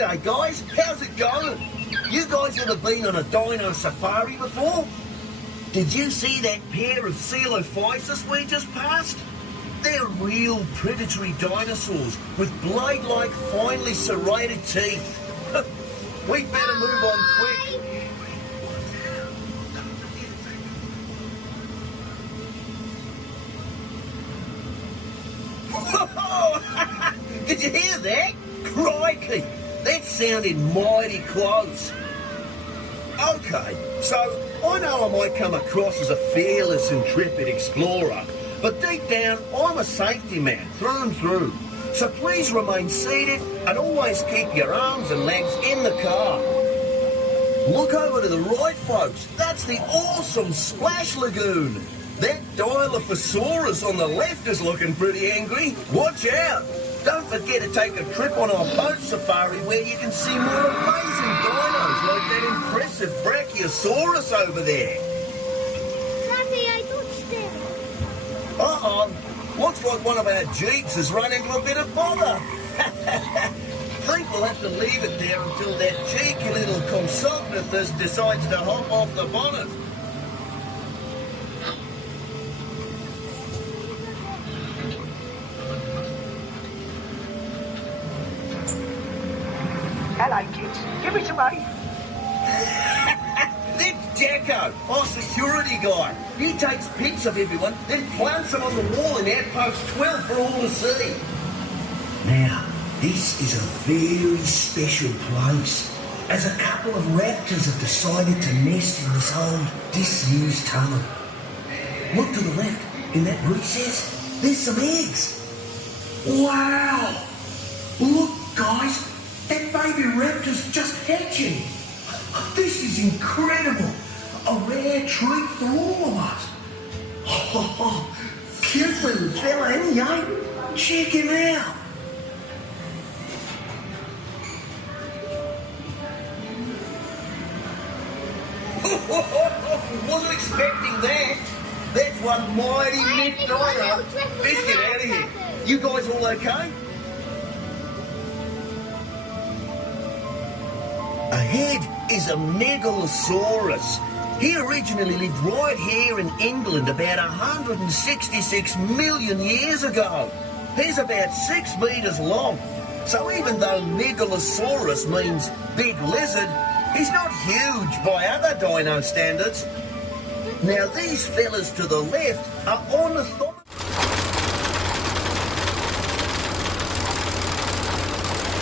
G'day guys, how's it going? You guys ever been on a Dino Safari before? Did you see that pair of Dilophosaurus we just passed? They're real predatory dinosaurs with blade-like finely serrated teeth. We better move on quick. Did you hear that? Crikey! That sounded mighty close. Okay, so I know I might come across as a fearless, intrepid explorer, but deep down, I'm a safety man through and through. So please remain seated and always keep your arms and legs in the car. Look over to the right, folks. That's the awesome Splash Lagoon. That Dilophosaurus on the left is looking pretty angry. Watch out. Don't forget to take a trip on our boat safari where you can see more amazing dinos like that impressive Brachiosaurus over there. Daddy, I touched it. Uh-oh. Looks like one of our Jeeps has run into a bit of bother. Think we'll have to leave it there until that cheeky little consultant decides to hop off the bonnet. Hello, kids. Give me some money. That's Jacko, our security guy. He takes pics of everyone, then plants them on the wall in Outpost 12 for all to see. Now, this is a very special place, as a couple of raptors have decided to nest in this old, disused tunnel. Look to the left, in that recess, there's some eggs. Wow! Look, guys. That baby raptor's just hatching. This is incredible. A rare treat for all of us. Oh, cute little fella, ain't he, eh? Check him out. Wasn't expecting that. That's one mighty myth dino. Let's get out of here. You guys all okay? Ahead is a Megalosaurus. He originally lived right here in England about 166 million years ago. He's about 6 metres long. So even though Megalosaurus means big lizard, he's not huge by other dino standards. Now these fellas to the left are ornithologists.